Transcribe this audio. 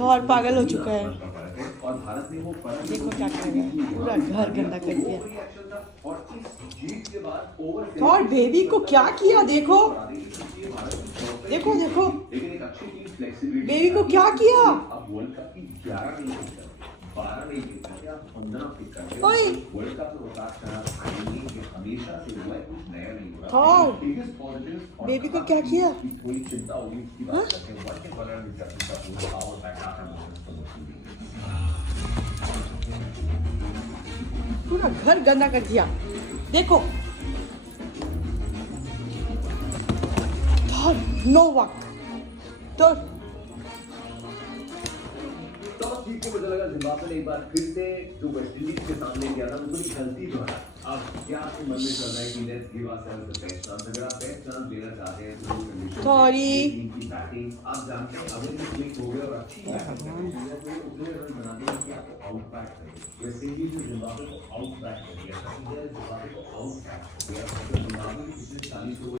Thor पागल हो चुका है। और भारत ने वो देखो क्या कर रहा है, पूरा घर गंदा कर दिया। थॉर बेबी को क्या किया, देखो देखो देखो लेकिन एक अच्छी टीम फ्लेक्सिबिलिटी बेबी को क्या किया। अब वर्ल्ड कप की 11 नहीं जीत सकते, 12 नहीं जीत सकते, आप 15 पिक करते ओए हो। वर्ल्ड कप में उतार चढ़ाव आएंगे, ये हमेशा से हुआ है, कुछ नया नहीं हुआ। थॉर बिगेस्ट पॉजिटिव बेबी को क्या किया। थोड़ी चिंता होगी उसकी हाँ? बात करते हैं। What is one and the power back after पूरा घर गंदा कर दिया, देखो। थॉर नो वक तो टॉस जीत के मुझे लगा जिम्बाब्वे ने एक बार फिर से जो वेस्ट इंडीज के सामने किया था वो थोड़ी गलती जो है। अब क्या आपके मन में चल रहा है कि let's give ourselves the best chance. अगर आप बेस्ट चांस देना चाहते हैं तो कंडीशन सॉरी टीम की बैटिंग आप जानते हैं अगर ये क्लिक हो गया और अच्छी बैटिंग तो उतने रन बना देंगे कि आपको आउट बैक करेंगे। वेस्ट इंडीज ने जिम्बाब्वे को आउट बैक कर दिया, जिम्बाब्वे को आउट बैक कर दिया। जिम्बाब्वे की पिछले 40 ओवर